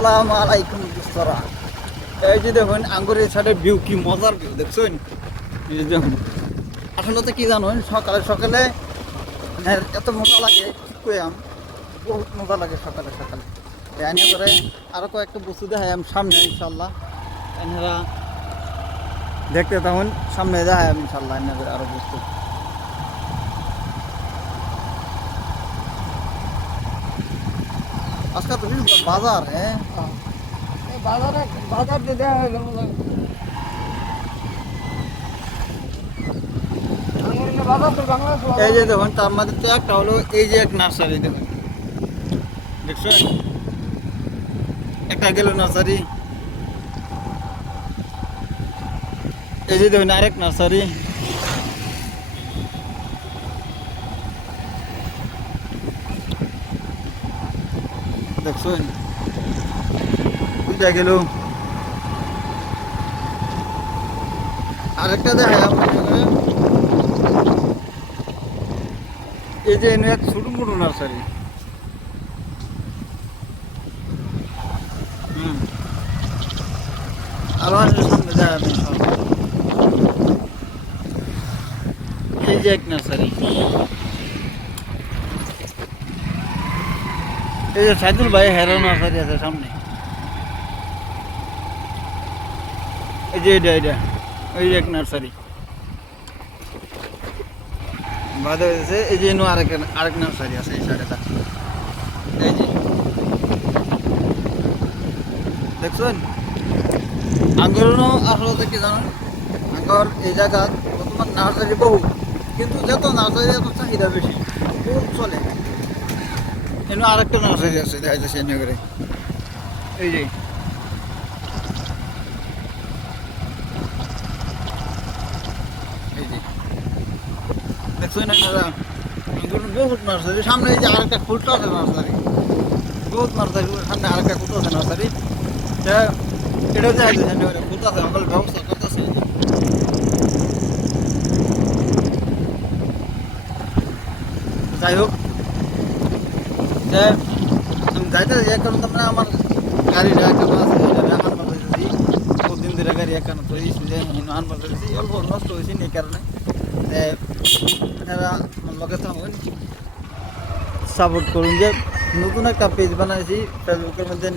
আসসালামু আলাইকুম দোস্তরা। এই যে দেখুন আঙ্গুরের সাইডে ভিউ কি মজার ভিউ দেখছেন। এই যে দেখুন আসলে তো কি জানুন সকালে সকালে এত মজা লাগে কি কইয়াম, বহুত মজা লাগে সকালে সকালে। এনে করে আরো কয়েকটা বস্তু দেখাই আমি সামনে ইনশাল্লাহ। এনারা দেখতে তখন সামনে দেখাই আমি ইনশাল্লাহ এনে করে আরো বস্তু। আজকে তো বাজার হ্যাঁ বাজারে বাজার যে দেওয়া হয়ে গেল এই যে দেখুন তার মধ্যে তো একটা হলো এই যে এক নার্সারি দেখুন দেখছেন, একটা গেল নার্সারি। এই যে দেখুন আরেক নার্সারি। দেখছেন দুইটা গেল, আরেকটা দেখা এই যে এনে এক ছোট মোটো নার্সারি। আরো আছে সামনে দেখা যাবে এই যে এক নার্সারি। এই যে সাইদুল ভাই হেরো নার্সারি আছে সামনে। এই যে এটা এই যে এক নার্সারি বাদে হয়েছে। এই যে আরেক নার্সারি আছে এই সাইডে। এই যে দেখছেন আঙ্গুরও আসলে কি জানেন, আঙ্গুর এই জায়গা বর্তমান নার্সারি বহু, কিন্তু যত নার্সারি এত চাহিদা বেশি, খুব চলে। এনে আরেকটা নার্সারি আছে দেখা যাচ্ছে এনে করে। এই যে এই যে দেখছেন আপনারা আঙ্গুর বহুত নার্সারি। সামনে এই যে আরেকটা খুলটা আছে নার্সারি, বহুত নার্সারি সামনে আরেকটা খুলটা আছে নার্সারি। এটা দেখা যাচ্ছে এনে করে খুলটা আছে, আমাদের ব্যবস্থা করতেছে। যাই হোক যে আমি যাইতে এক কারণ তোমরা আমার গাড়ি কারণ আছে হান পাঠাইছি, বহুদিন ধরে গাড়ি এক কারণ তৈরি যে হান পাঠাইছি অল্প নষ্ট হয়েছে এই কারণে। আপনারা আমার লগে থাকুন, সাপোর্ট করুন। যে নতুন একটা পেজ বানাইছি ফেসবুকের মধ্যে,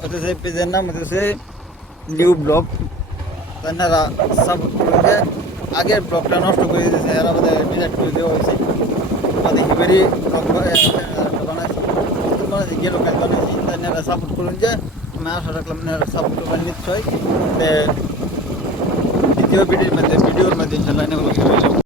হতেছে পেজের নাম হতেছে নিউ ব্লগ। আপনারা সাপোর্ট করুন। যে আগের ব্লগটা নষ্ট করে দিয়েছে, এরা আমাদের ডিলেট করে দেওয়া হয়েছে। আমাদের হিবেরি ব্লগ বানাইছি, গেল কাজ বানাইছি। আপনারা সাপোর্ট করুন। যে আমি আশা রাখলাম আপনারা সাপোর্ট করবেন নিশ্চয়ই। দ্বিতীয় ভিডিওর মধ্যে ইনশাল্লাহ